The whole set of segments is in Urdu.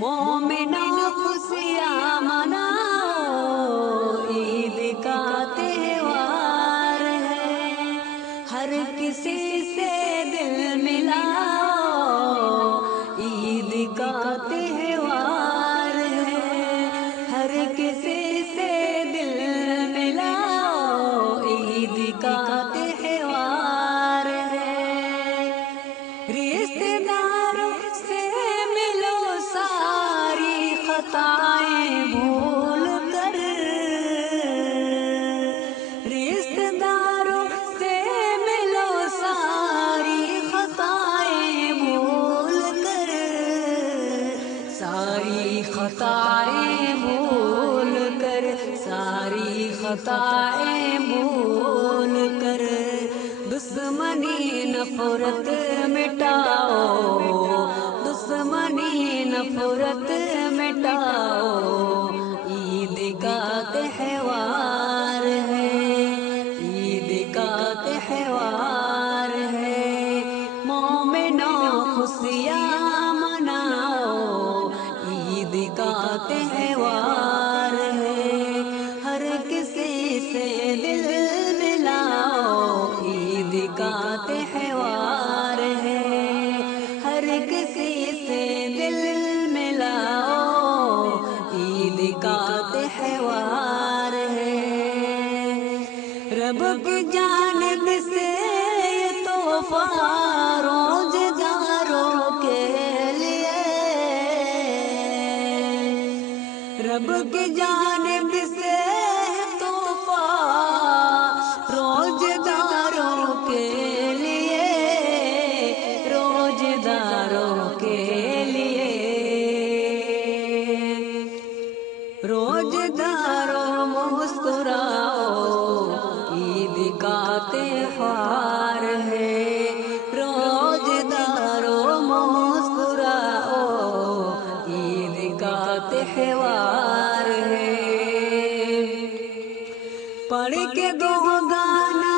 مومنوں خوشیاں مناؤ، عید کا تہوار ہے، ہر کسی سے دل ملاؤ، عید کا تہوار ہے، ہر کسی سے دل ملاؤ، عید کا تہوار ہے، رشتے داروں سے ملو ساری خطائیں بھول کر، رشتے داروں سے ملو ساری خطائیں بھول کر، ساری خطائیں بھول کر، ساری خطائیں بھول کر، دشمنی نفرت مٹاؤ، دشمنی نفرت مٹاؤ، عید کا تہوار ہے، عید کا تہوار ہے، مومنوں خوشیاں مناؤ، عید کا تہوار ہے، ہر کسی سے دل ملاؤ، عید کا تہوار ہے، ہر کسی سے دل ملاؤ، عید کا تہوار ہے، رب کی جانب سے یہ تحفہ روزداروں کے لیے، رب کی جانب سے تحفہ روزداروں کے لیے، روزداروں کے لیے، روزداروں مسکراؤ، عید کا تہوار ہے، روزداروں مسکراؤ، عید کا تہوار ہے، پڑھ کے دو گانا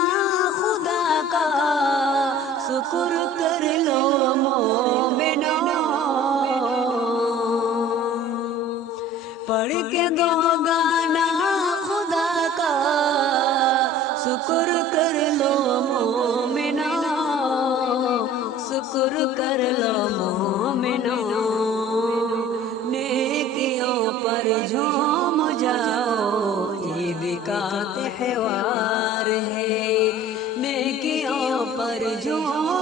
خدا کا شکر کر لو مومنوں، پڑھ کے دو گانا خدا کا شکر کر لو مومنوں، شکر کر لو مومنوں، نیکیوں پر جھوم جاؤ، عید کا تہوار ہے، نیکیوں پر جھوم